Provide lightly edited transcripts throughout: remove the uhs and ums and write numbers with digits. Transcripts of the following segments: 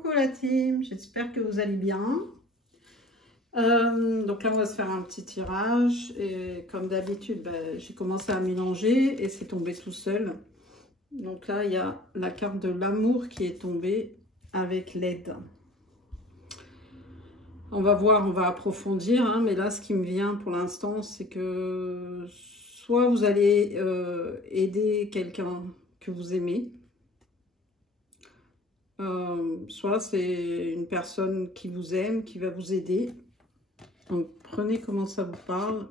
Coucou la team, j'espère que vous allez bien. Donc là on va se faire un petit tirage et comme d'habitude j'ai commencé à mélanger et c'est tombé tout seul. Donc là il y a la carte de l'amour qui est tombée avec l'aide. On va voir, on va approfondir, hein, mais là ce qui me vient pour l'instant c'est que soit vous allez aider quelqu'un que vous aimez, soit c'est une personne qui vous aime, qui va vous aider. Donc prenez comment ça vous parle.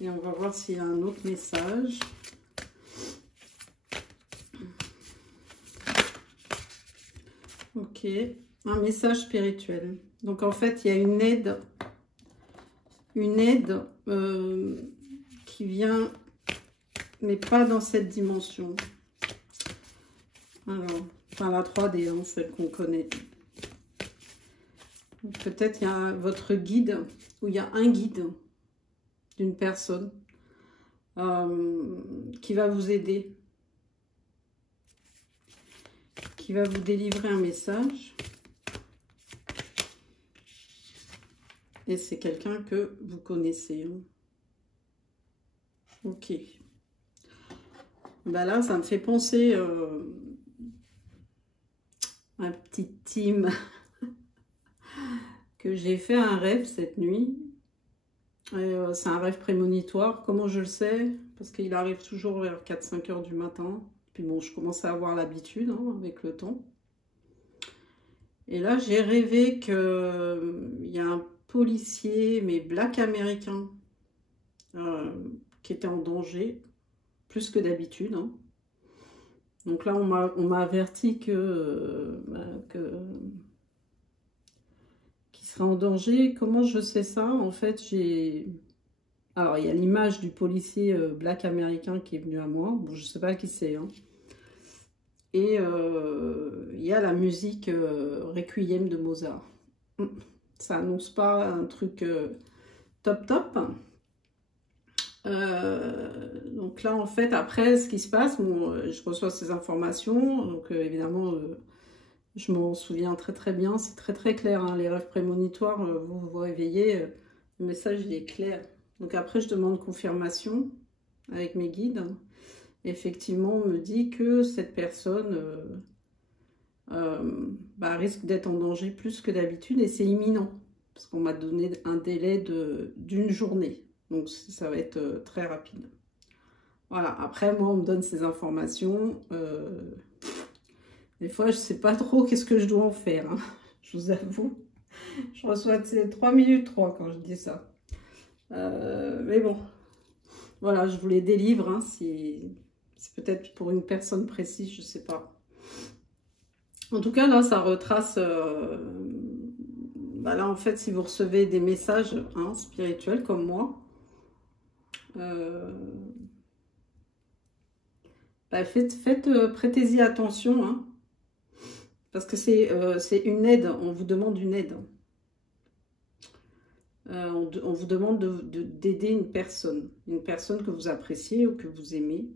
Et on va voir s'il y a un autre message. Ok, un message spirituel. Donc en fait, il y a une aide qui vient, mais pas dans cette dimension. Alors, enfin la 3D, hein, celle qu'on connaît. Peut-être il y a votre guide, ou il y a un guide d'une personne qui va vous aider, qui va vous délivrer un message. Et c'est quelqu'un que vous connaissez. Hein. Ok. Ben là, ça me fait penser à un petit team que j'ai fait un rêve cette nuit. C'est un rêve prémonitoire. Comment je le sais? Parce qu'il arrive toujours vers 4-5 heures du matin. Puis bon, je commence à avoir l'habitude hein, avec le temps. Et là, j'ai rêvé qu'il y a un policier, mais black américain, qui était en danger, plus que d'habitude. Hein. Donc là, on m'a averti qu'il serait en danger. Comment je sais ça? En fait, alors, il y a l'image du policier black américain qui est venu à moi. Bon, je ne sais pas qui c'est. Hein. Et il y a la musique Requiem de Mozart. Ça annonce pas un truc top. Donc là, en fait, après, ce qui se passe, bon, je reçois ces informations. Donc évidemment, je m'en souviens très bien. C'est très clair. Hein, les rêves prémonitoires, vous vous réveillez, le message il est clair. Donc après, je demande confirmation avec mes guides. Effectivement, on me dit que cette personne risque d'être en danger plus que d'habitude et c'est imminent parce qu'on m'a donné un délai d'une journée, donc ça va être très rapide. Voilà, après moi on me donne ces informations, des fois je sais pas trop qu'est-ce que je dois en faire, hein. Je vous avoue, je reçois 3 minutes 3 quand je dis ça, mais bon, voilà, je vous les délivre, hein, c'est peut-être pour une personne précise, je sais pas. En tout cas, là, ça retrace... là, en fait, si vous recevez des messages hein, spirituels comme moi, prêtez-y attention. Hein, parce que c'est une aide, on vous demande une aide. On vous demande d'aider une personne que vous appréciez ou que vous aimez.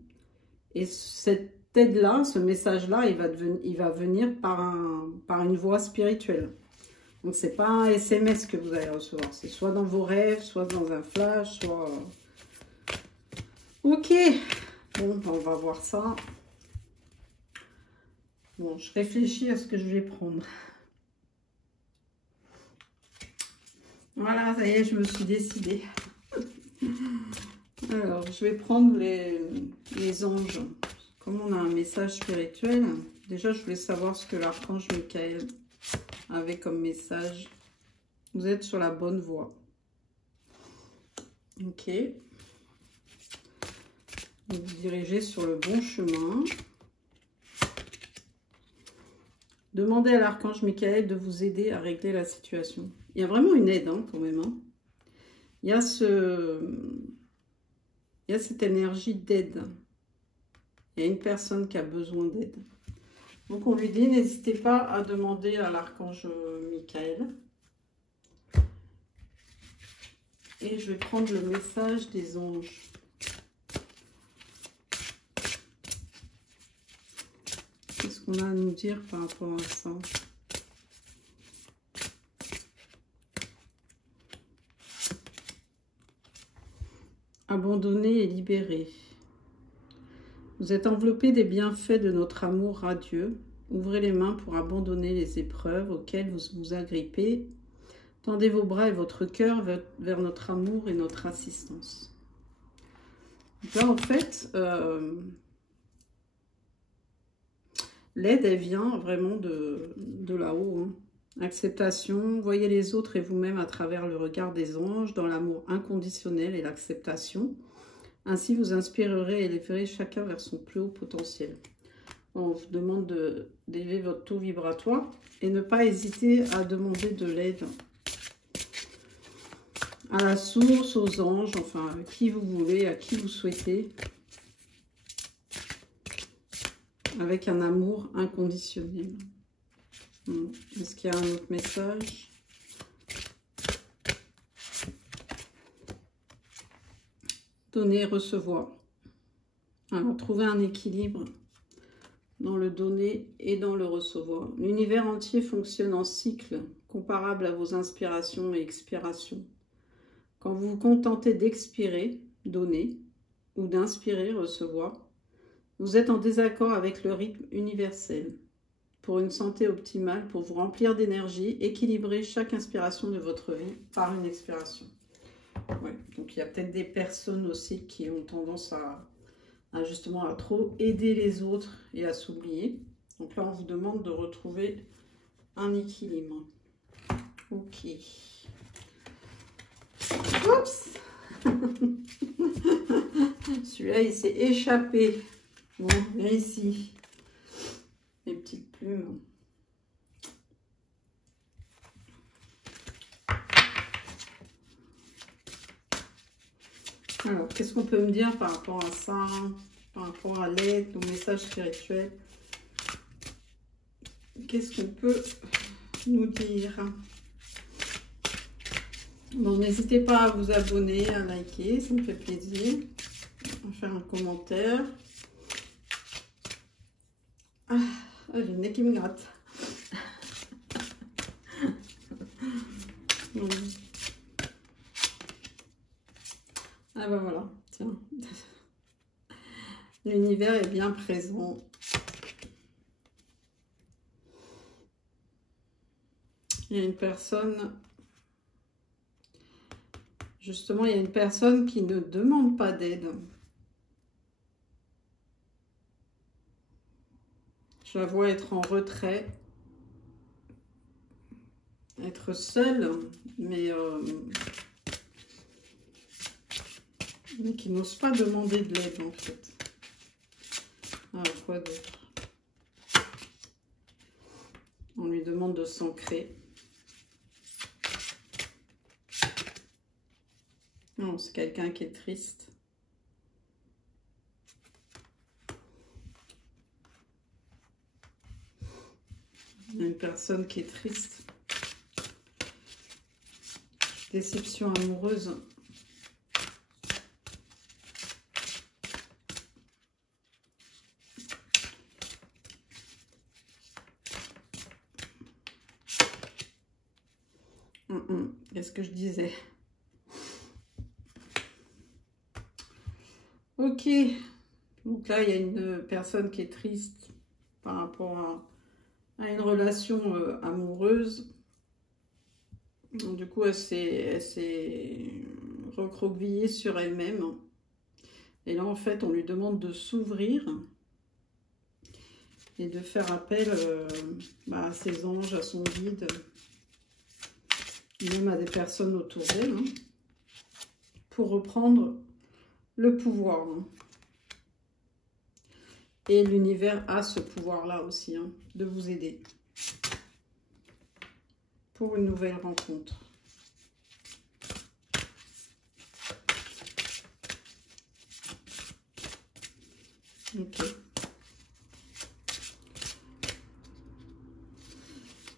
Et cette aide-là, ce message-là, il va venir par une voie spirituelle. Donc, c'est pas un SMS que vous allez recevoir. C'est soit dans vos rêves, soit dans un flash, soit... Ok. Bon, on va voir ça. Bon, je réfléchis à ce que je vais prendre. Voilà, ça y est, je me suis décidée. Alors, je vais prendre les anges. Comme on a un message spirituel, déjà, je voulais savoir ce que l'archange Michael avait comme message. Vous êtes sur la bonne voie. Ok. Vous vous dirigez sur le bon chemin. Demandez à l'archange Michael de vous aider à régler la situation. Il y a vraiment une aide, hein, quand même. Hein. Il y a cette énergie d'aide. Il y a une personne qui a besoin d'aide. Donc on lui dit, n'hésitez pas à demander à l'archange Michael. Et je vais prendre le message des anges. Qu'est-ce qu'on qu'on a à nous dire par rapport à ça? Abandonné et libéré. Vous êtes enveloppé des bienfaits de notre amour radieux. Ouvrez les mains pour abandonner les épreuves auxquelles vous vous agrippez. Tendez vos bras et votre cœur vers notre amour et notre assistance. Donc là, en fait, l'aide, elle vient vraiment de là-haut. Hein. Acceptation, voyez les autres et vous-même à travers le regard des anges, dans l'amour inconditionnel et l'acceptation. Ainsi, vous inspirerez et élèverez chacun vers son plus haut potentiel. On vous demande d'élever votre taux vibratoire et ne pas hésiter à demander de l'aide à la source, aux anges, enfin, à qui vous voulez, à qui vous souhaitez, avec un amour inconditionnel. Est-ce qu'il y a un autre message? Donner, recevoir. Alors, trouver un équilibre dans le donner et dans le recevoir. L'univers entier fonctionne en cycle, comparable à vos inspirations et expirations. Quand vous vous contentez d'expirer, donner, ou d'inspirer, recevoir, vous êtes en désaccord avec le rythme universel. Pour une santé optimale, pour vous remplir d'énergie, équilibrez chaque inspiration de votre vie par une expiration. Ouais, donc il y a peut-être des personnes aussi qui ont tendance justement à trop aider les autres et à s'oublier. Donc là, on vous demande de retrouver un équilibre. Ok. Oups. Celui-là, il s'est échappé. Bon, viens ici. Les petites plumes. Alors, qu'est-ce qu'on peut me dire par rapport à ça, par rapport à l'aide, au message spirituel? Qu'est-ce qu'on peut nous dire? Bon, n'hésitez pas à vous abonner, à liker, ça me fait plaisir. À faire un commentaire. Ah, j'ai le nez qui me gratte. Ah ben voilà, tiens. L'univers est bien présent. Il y a une personne, justement, il y a une personne qui ne demande pas d'aide. Je la vois être en retrait, être seule, mais qui n'ose pas demander de l'aide en fait. Alors quoi d'autre? On lui demande de s'ancrer. Non, c'est quelqu'un qui est triste. Une personne qui est triste. Déception amoureuse. Qu'est-ce que je disais? Ok. Donc là, il y a une personne qui est triste par rapport à une relation amoureuse. Donc, du coup, elle s'est recroquevillée sur elle-même. Et là, en fait, on lui demande de s'ouvrir et de faire appel à ses anges, à son guide, même à des personnes autour d'elle, hein, pour reprendre le pouvoir. Hein. Et l'univers a ce pouvoir-là aussi, hein, de vous aider pour une nouvelle rencontre. Ok.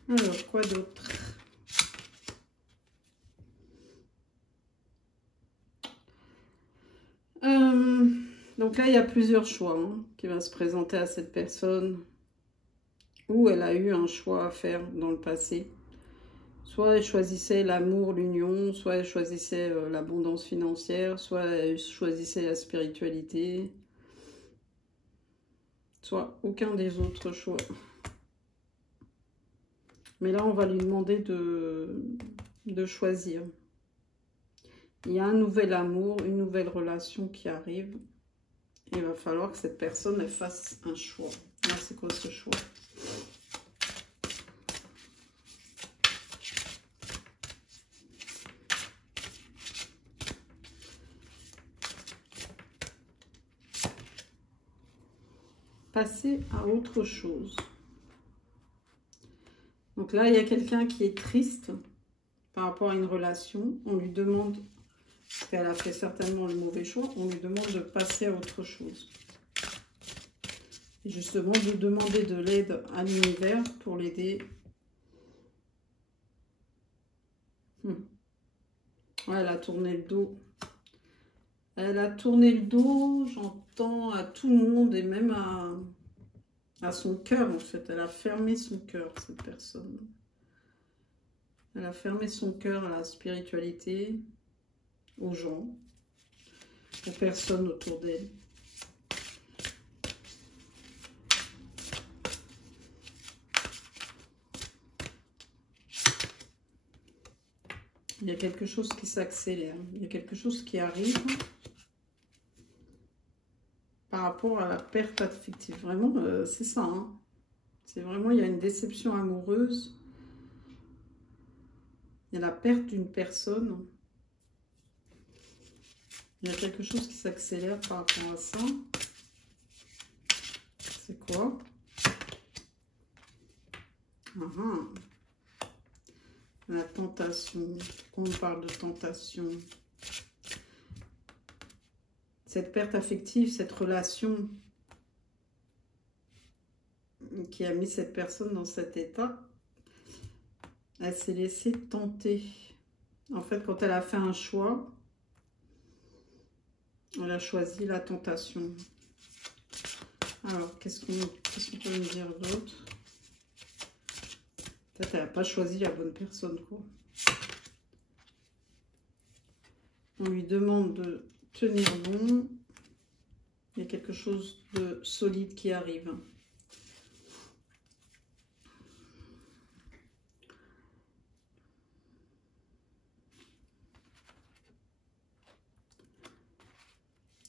Alors, quoi d'autre? Donc là, il y a plusieurs choix hein, qui vont se présenter à cette personne. ou elle a eu un choix à faire dans le passé. Soit elle choisissait l'amour, l'union, soit elle choisissait l'abondance financière, soit elle choisissait la spiritualité, soit aucun des autres choix. Mais là, on va lui demander de choisir. Il y a un nouvel amour, une nouvelle relation qui arrive. Il va falloir que cette personne elle fasse un choix. Là, c'est quoi ce choix? Passer à autre chose. Donc là, il y a quelqu'un qui est triste par rapport à une relation. On lui demande, parce qu'elle a fait certainement le mauvais choix, on lui demande de passer à autre chose. Et justement, de demander de l'aide à l'univers pour l'aider. Ouais, elle a tourné le dos. Elle a tourné le dos, j'entends, à tout le monde et même à son cœur, en fait. Elle a fermé son cœur, cette personne. Elle a fermé son cœur à la spiritualité, aux gens, aux personnes autour d'elle. Il y a quelque chose qui s'accélère. Il y a quelque chose qui arrive par rapport à la perte affective. Vraiment, c'est ça. Hein. C'est vraiment, il y a une déception amoureuse. Il y a la perte d'une personne. Il y a quelque chose qui s'accélère par rapport à ça. C'est quoi? La tentation. Quand on parle de tentation. Cette perte affective, cette relation qui a mis cette personne dans cet état, elle s'est laissée tenter. En fait, quand elle a fait un choix, elle a choisi la tentation. Alors, qu'est-ce qu'on peut me dire d'autre? Peut-être elle n'a pas choisi la bonne personne, quoi. On lui demande de tenir bon. Il y a quelque chose de solide qui arrive.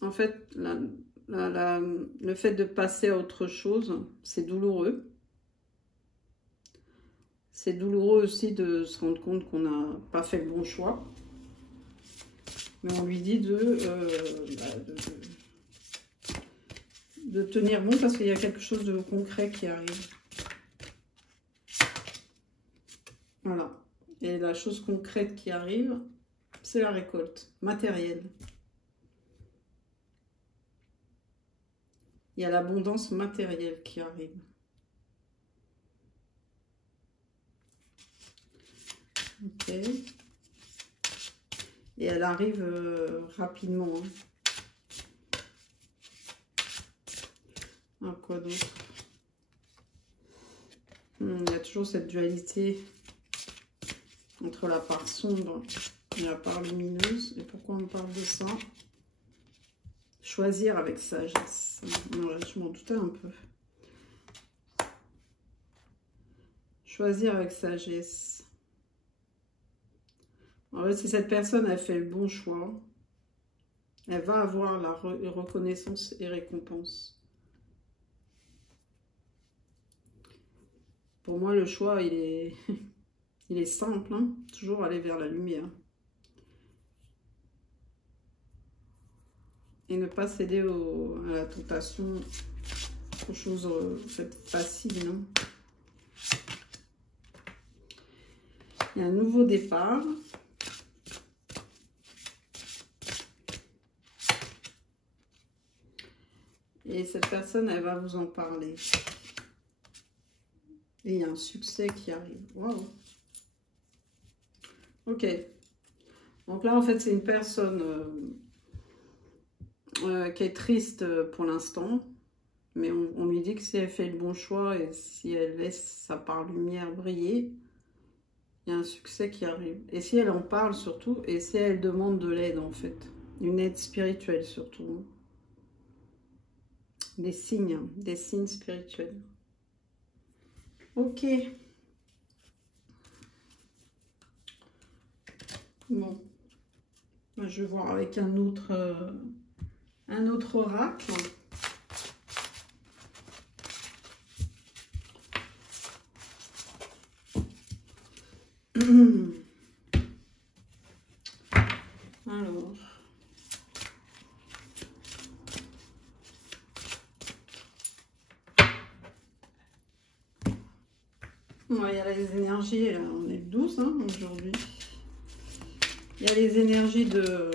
En fait, le fait de passer à autre chose, c'est douloureux. C'est douloureux aussi de se rendre compte qu'on n'a pas fait le bon choix. Mais on lui dit de tenir bon parce qu'il y a quelque chose de concret qui arrive. Voilà. Et la chose concrète qui arrive, c'est la récolte matérielle. Il y a l'abondance matérielle qui arrive. Ok. Et elle arrive rapidement. Hein. Quoi d'autre? Il y a toujours cette dualité entre la part sombre et la part lumineuse. Et pourquoi on me parle de ça? Choisir avec sagesse. Je m'en doutais un peu. Choisir avec sagesse. En fait, si cette personne a fait le bon choix, elle va avoir la reconnaissance et récompense. Pour moi, le choix, il est simple. Hein, toujours aller vers la lumière. Et ne pas céder à la tentation, aux choses faciles. Non. Il y a un nouveau départ. Et cette personne, elle va vous en parler. Et il y a un succès qui arrive. Wow. Ok. Donc là, en fait, c'est une personne qui est triste pour l'instant. Mais on lui dit que si elle fait le bon choix et si elle laisse sa part lumière briller, il y a un succès qui arrive. Et si elle en parle surtout, et si elle demande de l'aide en fait. Une aide spirituelle surtout. Des signes spirituels. Ok. Bon. Je vais voir avec un autre oracle. Alors. Ouais, il y a les énergies, là, on est le 12 hein, aujourd'hui. Il y a les énergies de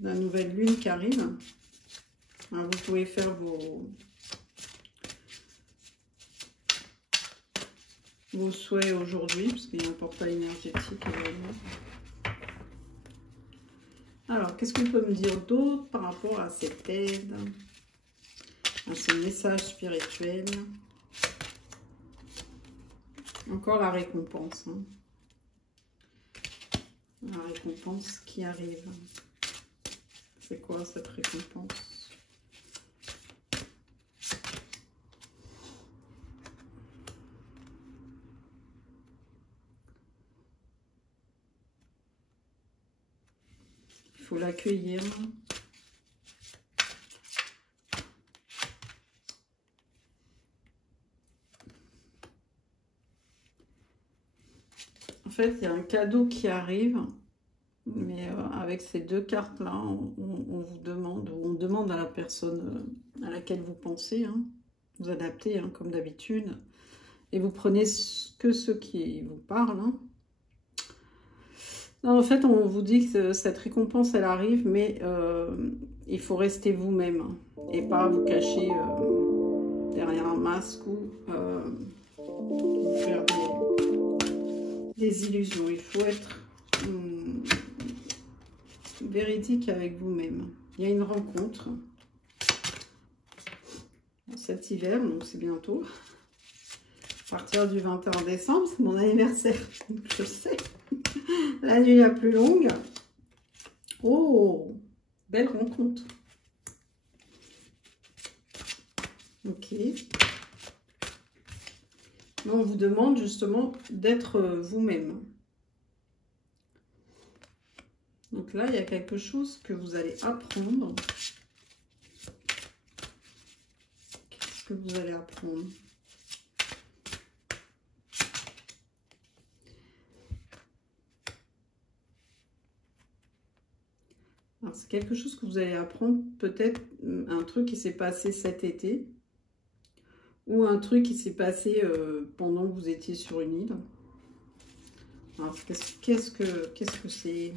la nouvelle lune qui arrive. Alors, vous pouvez faire vos souhaits aujourd'hui, parce qu'il y a un portail énergétique également. Alors, qu'est-ce qu'on peut me dire d'autre par rapport à cette aide, à ce message spirituel? Encore la récompense. Hein. La récompense qui arrive. C'est quoi cette récompense? Il faut l'accueillir. En fait, il y a un cadeau qui arrive, mais avec ces deux cartes-là, on vous demande, ou on demande à la personne à laquelle vous pensez, hein, vous adaptez hein, comme d'habitude, et vous prenez que ceux qui vous parlent. Hein. Non, en fait, on vous dit que cette récompense, elle arrive, mais il faut rester vous-même, hein, et pas vous cacher derrière un masque ou vous faire des illusions. Il faut être véridique avec vous-même. Il y a une rencontre cet hiver, donc c'est bientôt. À partir du 21 décembre, c'est mon anniversaire, je sais. La nuit la plus longue. Oh, belle rencontre. Ok. Mais on vous demande justement d'être vous-même. Donc là, il y a quelque chose que vous allez apprendre. Qu'est-ce que vous allez apprendre? Alors, c'est quelque chose que vous allez apprendre, peut-être un truc qui s'est passé cet été. Ou un truc qui s'est passé pendant que vous étiez sur une île. Alors, qu'est-ce que c'est?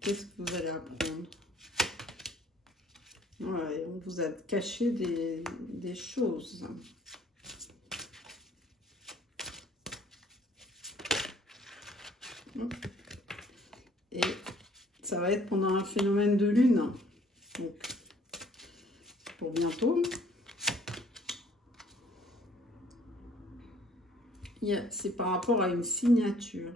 Qu'est-ce que vous allez apprendre? Ouais, on vous a caché des choses. Et ça va être pendant un phénomène de lune. Donc, pour bientôt. C'est par rapport à une signature.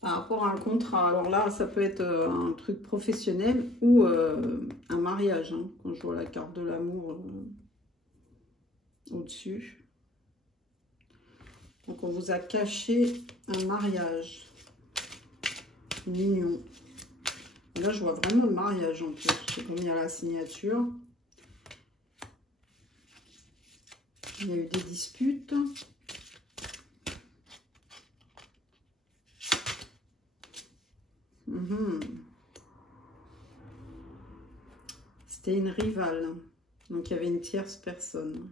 Par rapport à un contrat. Alors là, ça peut être un truc professionnel ou un mariage. Hein, quand je vois la carte de l'amour au-dessus. Donc, on vous a caché un mariage. Une union. Là, je vois vraiment le mariage en plus. C'est comme il y a la signature. Il y a eu des disputes. C'était une rivale. Donc, il y avait une tierce personne.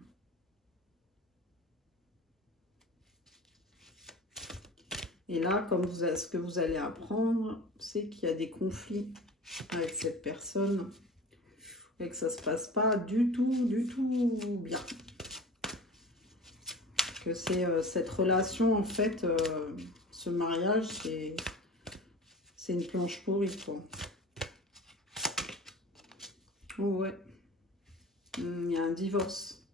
Et là, comme ce que vous allez apprendre, c'est qu'il y a des conflits avec cette personne et que ça ne se passe pas du tout bien. Que c'est cette relation, en fait, ce mariage, c'est une planche pourrie, quoi. Oh ouais. Il y a un divorce.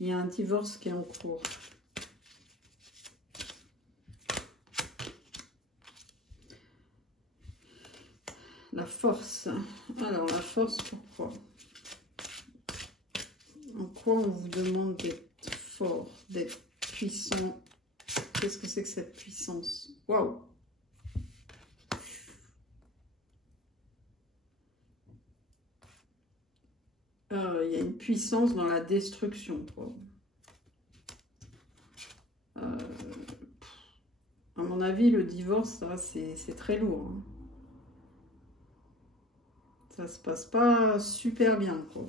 Il y a un divorce qui est en cours. La force. Alors, la force, pourquoi? En quoi on vous demande d'être fort, d'être puissant? Qu'est-ce que c'est que cette puissance? Waouh! Il y a une puissance dans la destruction, quoi. À mon avis, le divorce, c'est très lourd. Hein. Ça se passe pas super bien, quoi.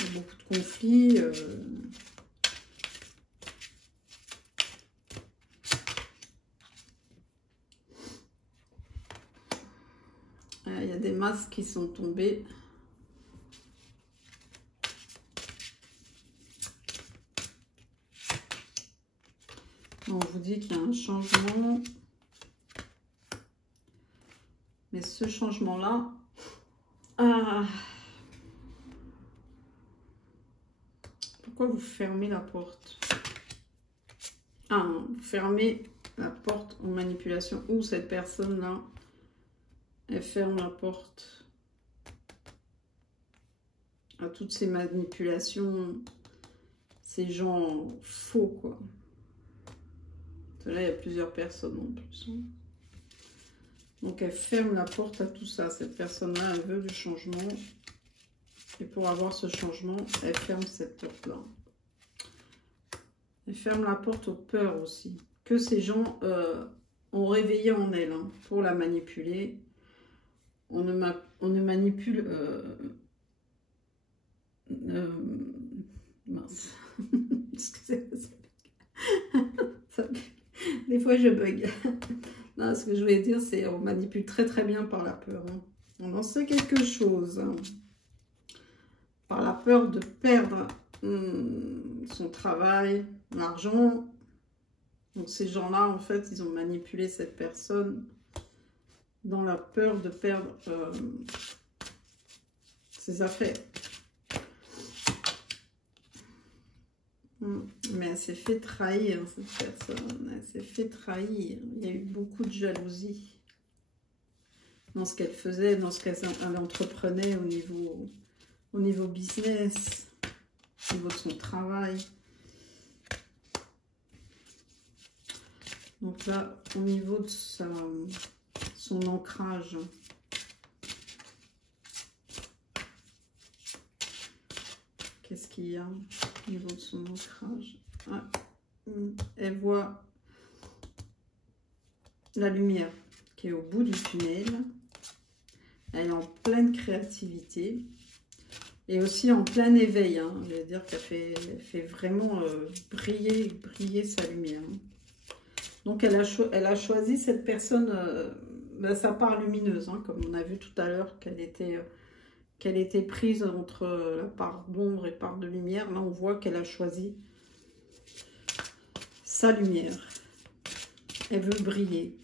Il y a beaucoup de conflits. Il y a des masques qui sont tombés. On vous dit qu'il y a un changement. Mais ce changement-là... Pourquoi vous fermez la porte? Vous fermez la porte en manipulation. Ou cette personne-là, elle ferme la porte à toutes ces manipulations, ces gens faux, quoi. Là, il y a plusieurs personnes en plus. Hein. Donc, elle ferme la porte à tout ça. Cette personne-là, elle veut du changement. Et pour avoir ce changement, elle ferme cette porte-là. Elle ferme la porte aux peurs aussi. Que ces gens ont réveillé en elle hein, pour la manipuler. On ne manipule... mince. Excusez-moi. Des fois, je bug. Non, ce que je voulais dire, c'est on manipule très très bien par la peur. Hein. On en sait quelque chose. Hein. Par la peur de perdre son travail, l'argent. Donc ces gens-là, en fait, ils ont manipulé cette personne dans la peur de perdre ses affaires. Mais elle s'est fait trahir, cette personne. Elle s'est fait trahir. Il y a eu beaucoup de jalousie dans ce qu'elle faisait, dans ce qu'elle entreprenait au niveau business, au niveau de son travail. Donc là, au niveau de son ancrage, qu'est-ce qu'il y a au niveau de son ancrage? Elle voit la lumière qui est au bout du tunnel. Elle est en pleine créativité et aussi en plein éveil. Hein. Je veux dire qu'elle fait vraiment briller sa lumière. Donc elle a choisi cette personne, sa part lumineuse, hein, comme on a vu tout à l'heure qu'elle était prise entre la part d'ombre et part de lumière. Là, on voit qu'elle a choisi sa lumière. Elle veut briller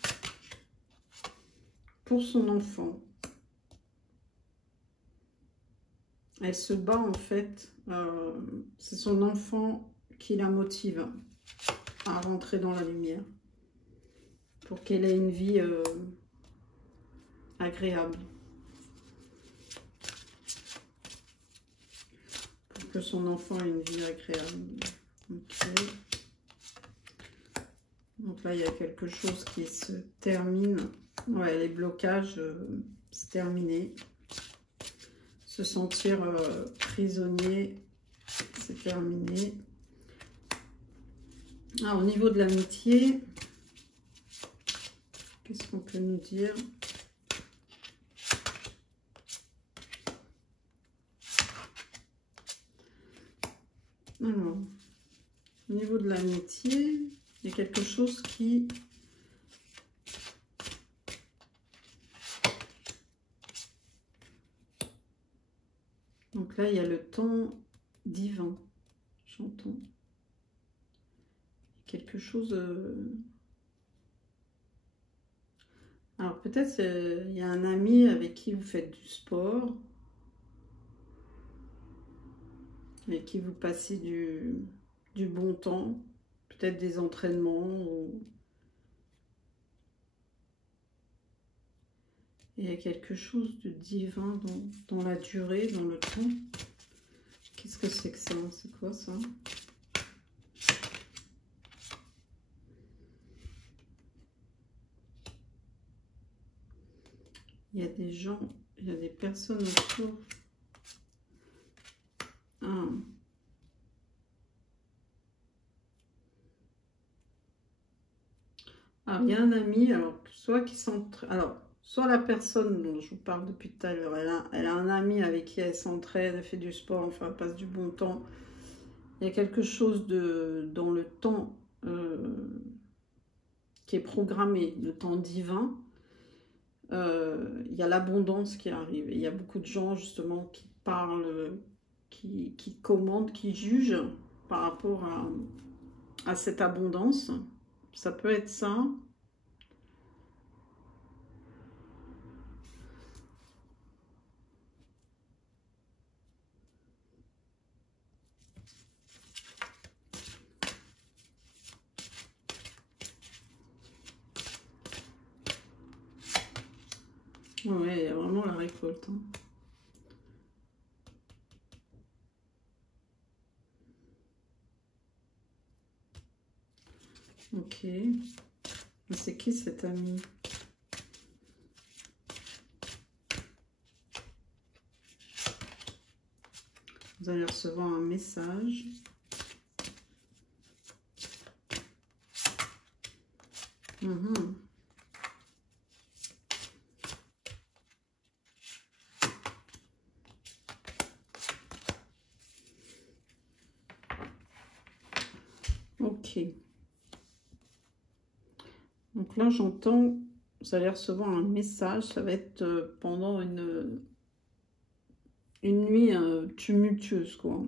pour son enfant. Elle se bat en fait. C'est son enfant qui la motive à rentrer dans la lumière pour qu'elle ait une vie agréable. Que son enfant ait une vie agréable. Okay. Donc là, il y a quelque chose qui se termine. Ouais, les blocages, c'est terminé. Se sentir prisonnier, c'est terminé. Au niveau de l'amitié, qu'est-ce qu'on peut nous dire ? Alors, au niveau de l'amitié, il y a quelque chose qui... Donc là, il y a le temps divin, j'entends. Quelque chose... Alors peut-être il y a un ami avec qui vous faites du sport, avec qui vous passez du bon temps, peut-être des entraînements. Il y a quelque chose de divin dans la durée, dans le temps. Qu'est-ce que c'est que ça? C'est quoi ça? Il y a des gens, il y a des personnes autour. Ah. Alors, il y a un ami, alors, soit qui s'entraîne. Alors, soit la personne dont je vous parle depuis tout à l'heure, elle a un ami avec qui elle s'entraîne, elle fait du sport, enfin, elle passe du bon temps. Il y a quelque chose dans le temps qui est programmé, le temps divin. Il y a l'abondance qui arrive. Et il y a beaucoup de gens, justement, qui parlent, qui commandent, qui jugent par rapport à cette abondance. Ça peut être ça. Ouais, il y a vraiment la récolte. Hein. Ok. C'est qui cet ami? Vous allez recevoir un message. Mhm. Ok. Donc là, j'entends, vous allez recevoir un message. Ça va être pendant une nuit tumultueuse, quoi.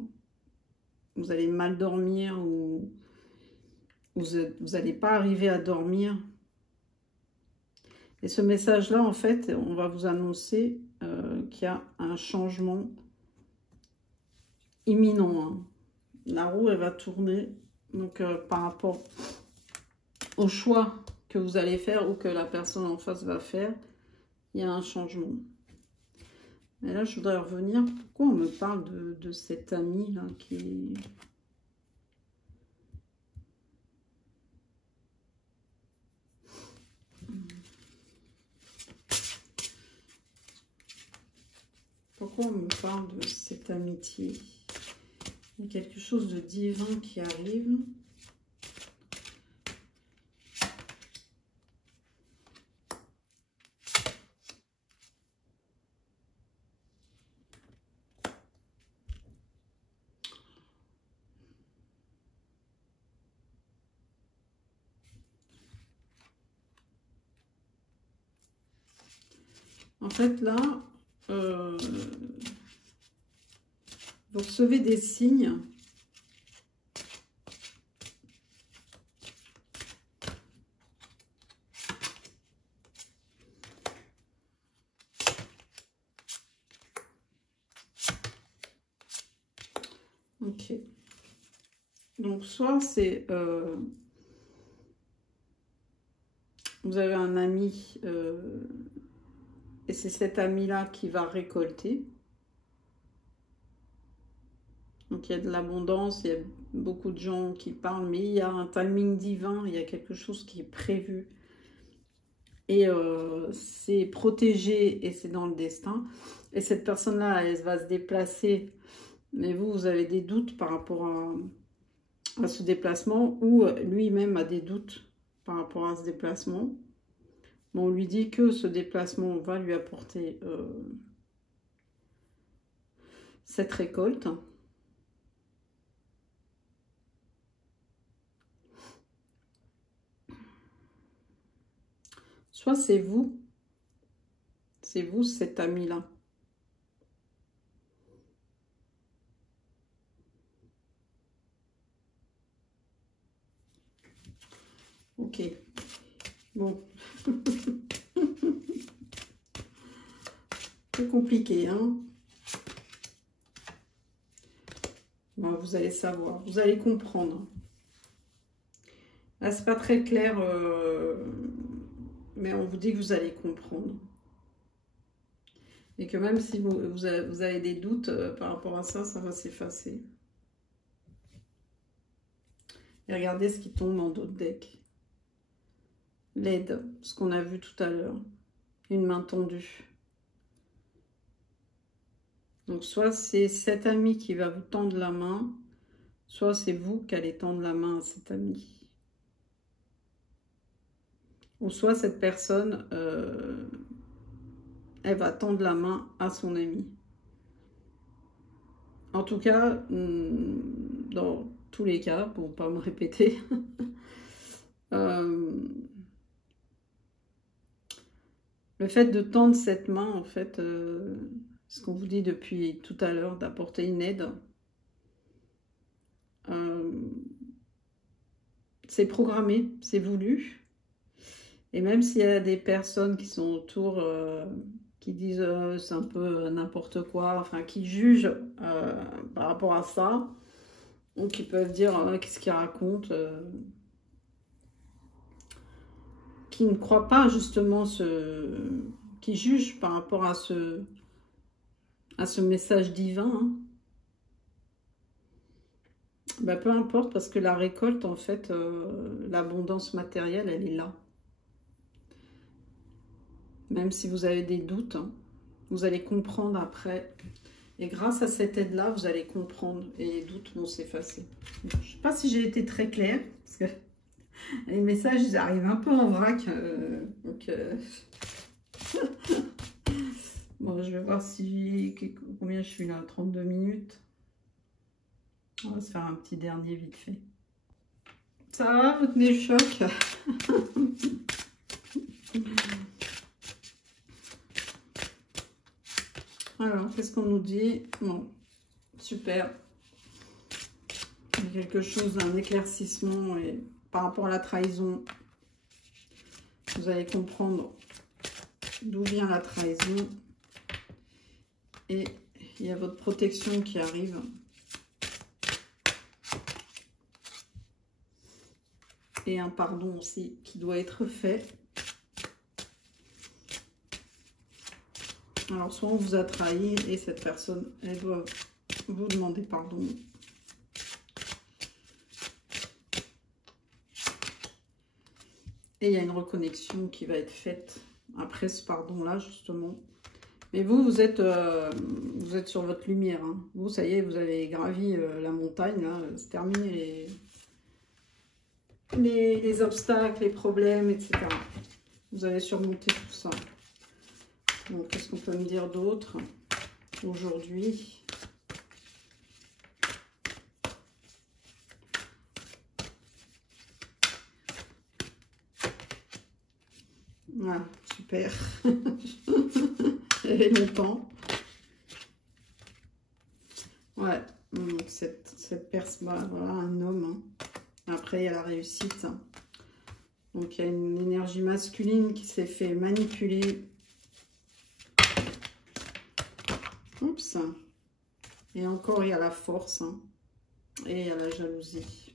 Vous allez mal dormir ou vous n'allez pas arriver à dormir. Et ce message-là, en fait, on va vous annoncer qu'il y a un changement imminent. Hein. La roue, elle va tourner. Donc, par rapport au choix que vous allez faire ou que la personne en face va faire, il y a un changement. Mais là, je voudrais revenir. Pourquoi on me parle de cet ami-là qui... Pourquoi on me parle de cette amitié? Il y a quelque chose de divin qui arrive. En fait, là, vous recevez des signes. Ok. Donc, soit c'est... vous avez un ami, et c'est cet ami-là qui va récolter. Donc, il y a de l'abondance, il y a beaucoup de gens qui parlent, mais il y a un timing divin, il y a quelque chose qui est prévu. Et c'est protégé et c'est dans le destin. Et cette personne-là, elle va se déplacer, mais vous avez des doutes par rapport à ce déplacement, ou lui-même a des doutes par rapport à ce déplacement. Mais on lui dit que ce déplacement va lui apporter cette récolte. Soit c'est vous cet ami-là. Ok. Bon. C'est compliqué, hein. Bon, vous allez savoir, vous allez comprendre. Là, c'est pas très clair, mais on vous dit que vous allez comprendre. Et que même si vous avez des doutes par rapport à ça, ça va s'effacer. Et regardez ce qui tombe en dos de deck. L'aide, ce qu'on a vu tout à l'heure. Une main tendue. Donc soit c'est cet ami qui va vous tendre la main, soit c'est vous qui allez tendre la main à cet ami. Ou soit cette personne, elle va tendre la main à son ami. En tout cas, dans tous les cas, pour ne pas me répéter, le fait de tendre cette main, en fait, ce qu'on vous dit depuis tout à l'heure, d'apporter une aide, c'est programmé, c'est voulu. Et même s'il y a des personnes qui sont autour, qui disent c'est un peu n'importe quoi, enfin qui jugent par rapport à ça, ou qui peuvent dire qu'est-ce qu'il raconte, qui ne croient pas justement qui jugent par rapport à ce message divin, hein. Ben, peu importe, parce que la récolte, en fait, l'abondance matérielle, elle est là. Même si vous avez des doutes, hein, vous allez comprendre après. Et grâce à cette aide-là, vous allez comprendre et les doutes vont s'effacer. Je ne sais pas si j'ai été très claire, parce que les messages, ils arrivent un peu en vrac. Bon, je vais voir combien je suis là, 32 minutes. On va se faire un petit dernier vite fait. Ça va, vous tenez le choc? Alors, qu'est-ce qu'on nous dit? Bon, super. Il y a quelque chose d'un éclaircissement et par rapport à la trahison, vous allez comprendre d'où vient la trahison. Et il y a votre protection qui arrive. Et un pardon aussi qui doit être fait. Alors, soit on vous a trahi et cette personne, elle doit vous demander pardon. Et il y a une reconnexion qui va être faite après ce pardon-là, justement. Mais vous êtes sur votre lumière, hein. Vous, ça y est, vous avez gravi la montagne, là. C'est terminé les obstacles, les problèmes, etc. Vous allez surmonter tout ça. Donc, qu'est-ce qu'on peut me dire d'autre aujourd'hui? Voilà, super. J'avais longtemps. Ouais, donc cette personne, voilà, un homme, hein. Après, il y a la réussite. Donc, il y a une énergie masculine qui s'est fait manipuler. Oups. Et encore, il y a la force, hein. Et il y a la jalousie.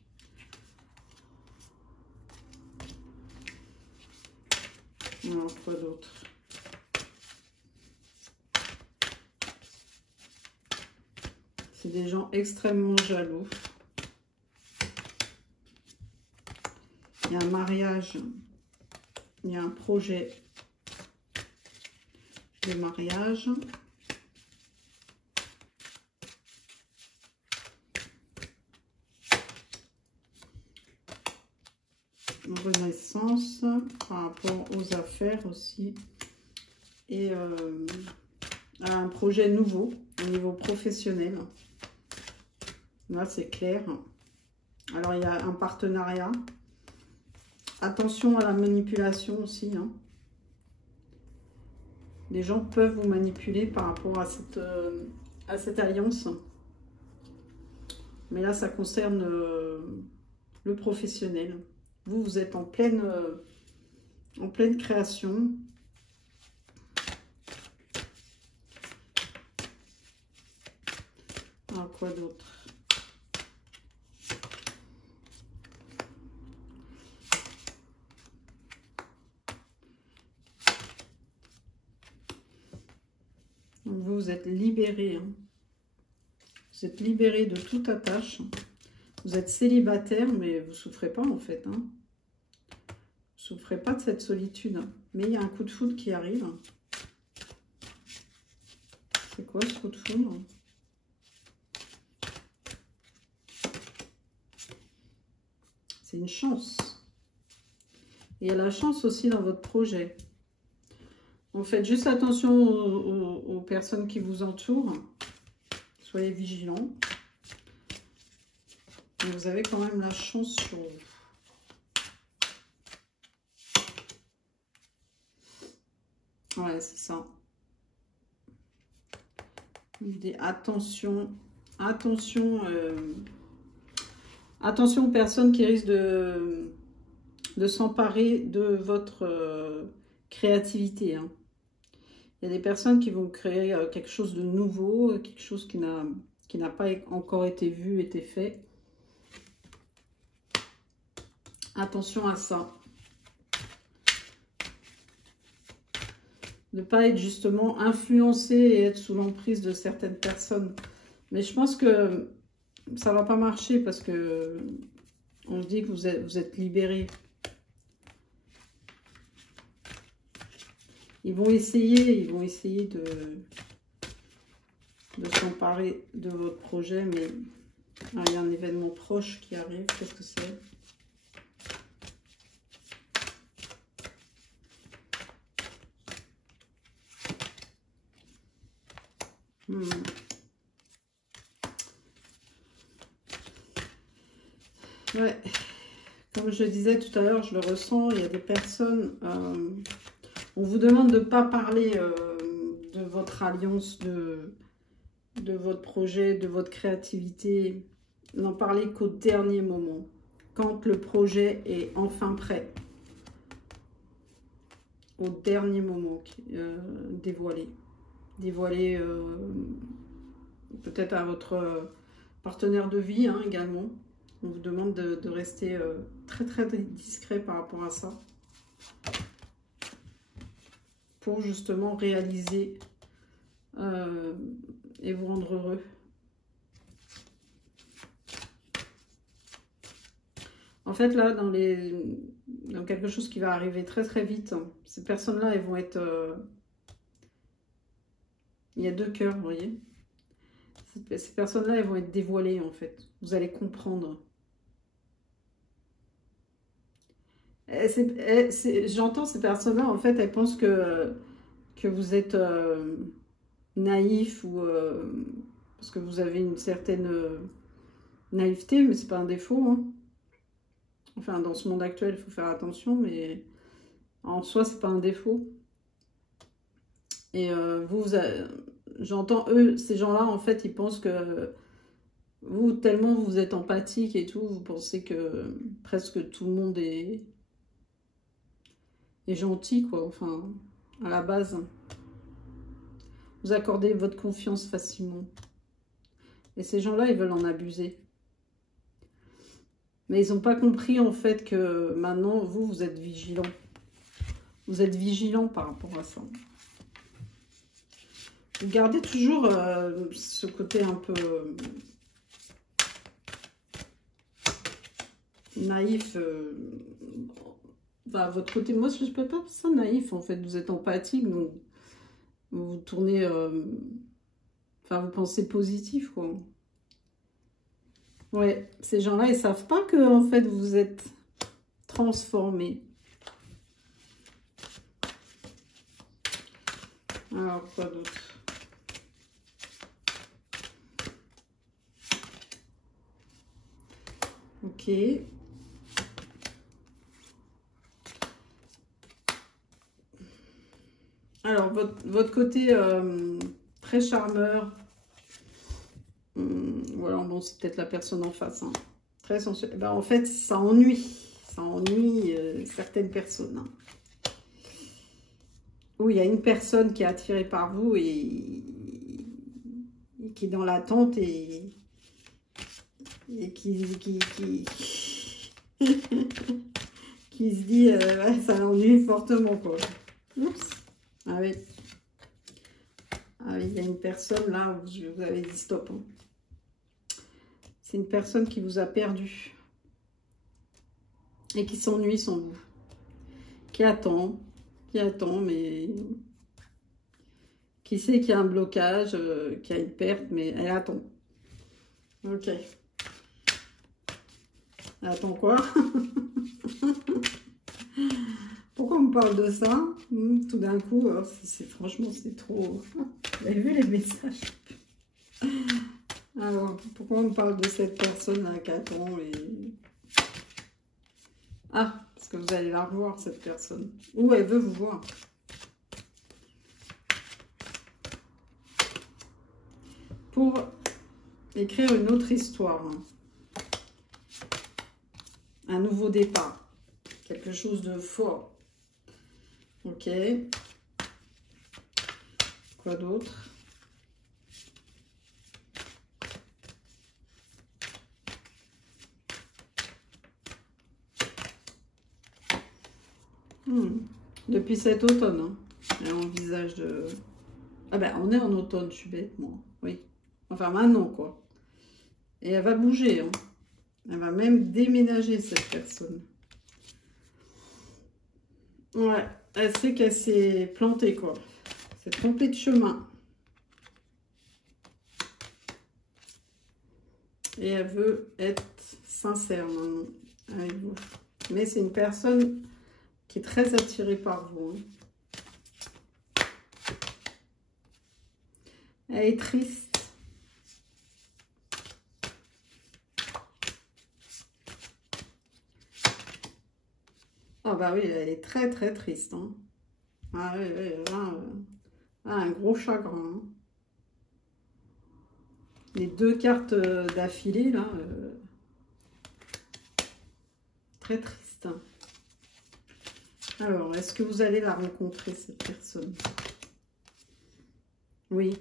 Alors, quoi d'autre? C'est des gens extrêmement jaloux. Il y a un mariage, il y a un projet de mariage. Renaissance par rapport aux affaires aussi. Et à un projet nouveau au niveau professionnel. Là, c'est clair. Alors, il y a un partenariat. Attention à la manipulation aussi, hein. Les gens peuvent vous manipuler par rapport à cette alliance. Mais là, ça concerne le professionnel. Vous êtes en pleine création. Alors, quoi d'autre? Vous êtes libéré. Hein. Vous êtes libéré de toute attache. Vous êtes célibataire, mais vous ne souffrez pas en fait. Hein. Vous ne souffrez pas de cette solitude. Hein. Mais il y a un coup de foudre qui arrive. C'est quoi ce coup de foudre? C'est une chance. Et il y a la chance aussi dans votre projet. Donc faites juste attention aux personnes qui vous entourent. Soyez vigilants. Et vous avez quand même la chance sur vous. Ouais, c'est ça. Attention, attention, attention aux personnes qui risquent de s'emparer de votre créativité. Hein. Il y a des personnes qui vont créer quelque chose de nouveau, quelque chose qui n'a pas encore été vu, été fait. Attention à ça. Ne pas être justement influencé et être sous l'emprise de certaines personnes. Mais je pense que ça ne va pas marcher parce que on dit que vous êtes libéré. Ils vont essayer de s'emparer de votre projet, mais il y a un événement proche qui arrive. Qu'est-ce que c'est? Ouais, comme je le disais tout à l'heure, je le ressens, il y a des personnes, on vous demande de ne pas parler de votre alliance, de votre projet, de votre créativité, n'en parler qu'au dernier moment, quand le projet est enfin prêt. Au dernier moment, dévoilé. Dévoilé peut-être à votre partenaire de vie hein, également. On vous demande de rester très très discret par rapport à ça. Pour justement réaliser et vous rendre heureux. En fait là, dans quelque chose qui va arriver très très vite, ces personnes-là, elles vont être... il y a deux cœurs, vous voyez. Ces personnes-là, elles vont être dévoilées en fait. Vous allez comprendre. J'entends ces personnes-là, en fait, elles pensent que vous êtes naïf ou parce que vous avez une certaine naïveté, mais c'est pas un défaut. Hein. Enfin, dans ce monde actuel, il faut faire attention, mais en soi, c'est pas un défaut. Et j'entends ces gens-là, en fait, ils pensent que vous, tellement vous êtes empathique et tout, vous pensez que presque tout le monde est gentil, quoi. Enfin, à la base, vous accordez votre confiance facilement. Et ces gens-là, ils veulent en abuser. Mais ils n'ont pas compris, en fait, que maintenant, vous êtes vigilant. Vous êtes vigilant par rapport à ça. Vous gardez toujours ce côté un peu naïf. Bah, votre côté, moi, je ne peux pas dire ça naïf, en fait. Vous êtes empathique, donc vous tournez... enfin, vous pensez positif, quoi. Ouais, ces gens-là, ils savent pas que, en fait, vous êtes transformé. Alors, quoi d'autre? Ok. Alors, votre côté très charmeur, voilà, bon, c'est peut-être la personne en face, hein, très sensuelle. Ben, en fait, ça ennuie certaines personnes. Hein. Où il y a une personne qui est attirée par vous et qui est dans l'attente et qui qui se dit ouais, ça l'ennuie fortement quoi. Oups. Ah oui. Ah oui, il y a une personne là où vous avez dit stop. Hein. C'est une personne qui vous a perdu et qui s'ennuie sans vous. Qui attend, mais qui sait qu'il y a un blocage, qu'il y a une perte, mais elle attend. Ok. Elle attend quoi? Pourquoi on me parle de ça? Tout d'un coup, franchement, c'est trop... Vous avez vu les messages? Alors, pourquoi on me parle de cette personne-là qui attend et... Ah, parce que vous allez la revoir, cette personne. Ou elle veut vous voir. Pour écrire une autre histoire. Un nouveau départ. Quelque chose de fort. Ok. Quoi d'autre? Depuis cet automne, hein, elle envisage de... Ah ben, on est en automne, je suis bête, moi. Oui. Enfin, maintenant, quoi. Et elle va bouger, hein. Elle va même déménager, cette personne. Ouais, elle sait qu'elle s'est plantée, quoi. C'est trompée de chemin. Et elle veut être sincère, maintenant, avec vous. Mais c'est une personne... qui est très attiré par vous. Hein. Elle est triste. Ah bah oui, elle est très très triste. Hein. Ah oui, oui, là, un gros chagrin. Hein. Les deux cartes d'affilée, là, très triste. Alors, est-ce que vous allez la rencontrer, cette personne? Oui.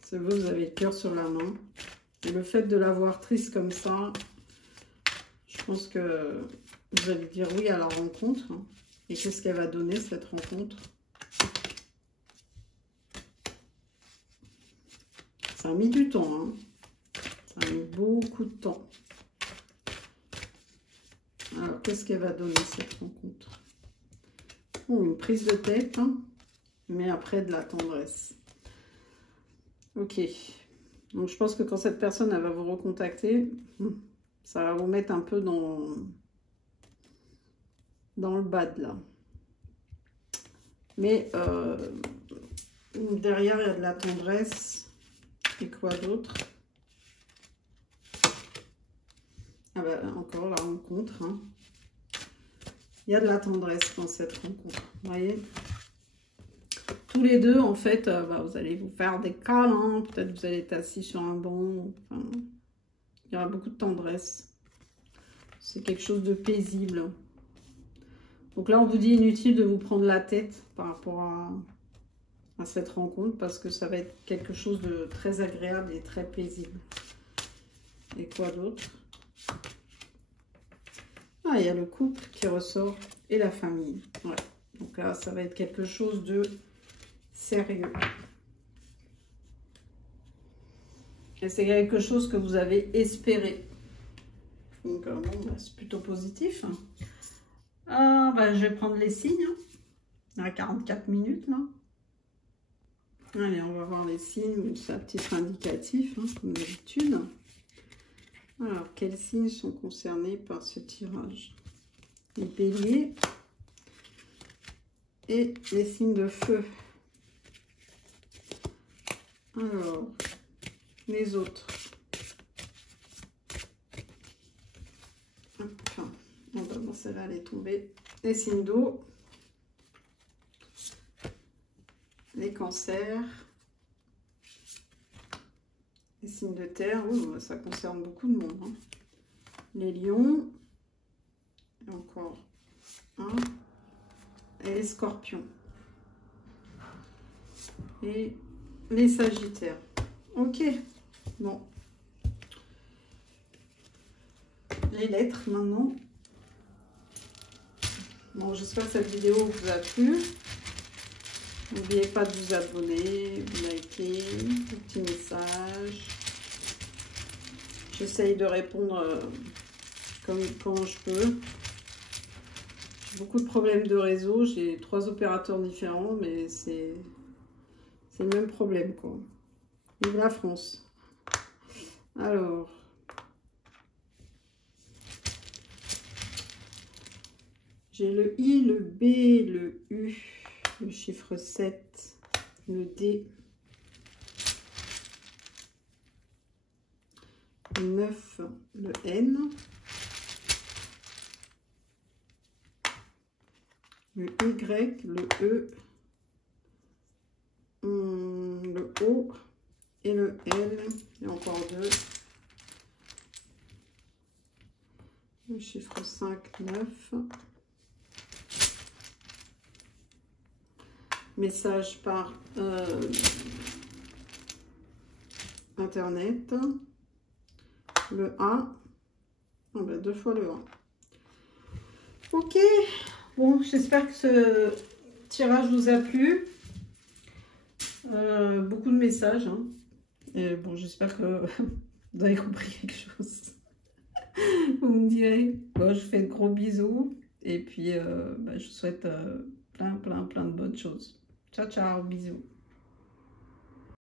C'est vous, vous avez le cœur sur la main. Et le fait de la voir triste comme ça, je pense que vous allez dire oui à la rencontre. Hein. Et qu'est-ce qu'elle va donner, cette rencontre? Ça a mis du temps. Hein. Ça a mis beaucoup de temps. Alors, qu'est-ce qu'elle va donner, cette rencontre? Oh, une prise de tête, hein, mais après de la tendresse. Ok. Donc, je pense que quand cette personne, elle va vous recontacter, ça va vous mettre un peu dans le bad, là. Mais derrière, il y a de la tendresse. Et quoi d'autre? Ah bah, encore la rencontre. Hein. Il y a de la tendresse dans cette rencontre. Vous voyez? Tous les deux, en fait, bah, vous allez vous faire des câlins. Peut-être vous allez être assis sur un banc. Enfin, il y aura beaucoup de tendresse. C'est quelque chose de paisible. Donc là, on vous dit inutile de vous prendre la tête par rapport à cette rencontre. Parce que ça va être quelque chose de très agréable et très paisible. Et quoi d'autre? Ah, il y a le couple qui ressort et la famille. Ouais. Donc là, ça va être quelque chose de sérieux. Et c'est quelque chose que vous avez espéré. Donc, bon, bah, c'est plutôt positif. Ah, bah, je vais prendre les signes. Hein. Il y a 44 minutes, là. Allez, on va voir les signes. C'est un petit indicatif, hein, comme d'habitude. Alors, quels signes sont concernés par ce tirage? Les béliers et les signes de feu. Alors, les autres. Enfin, bon, celle-là, elle est tombée. Les signes d'eau. Les cancers. Les signes de terre, oui, ça concerne beaucoup de monde. Hein. Les lions, et encore un, et les scorpions. Et les sagittaires. Ok, bon. Les lettres maintenant. Bon, j'espère que cette vidéo vous a plu. N'oubliez pas de vous abonner, vous liker, des petits messages. J'essaye de répondre quand je peux. J'ai beaucoup de problèmes de réseau. J'ai 3 opérateurs différents, mais c'est le même problème, quoi. Vive la France. Alors. J'ai le I, le B, le U, le chiffre 7, le D, 9, le N, le Y, le E, le O et le L, et encore 2, le chiffre 5, 9, message par internet, le A, oh ben 2 fois le A. Ok, bon, j'espère que ce tirage vous a plu. Beaucoup de messages, hein. Et bon, j'espère que vous avez compris quelque chose. Vous me direz. Bon, je fais de gros bisous et puis je vous souhaite plein de bonnes choses. Ciao, ciao, bisous.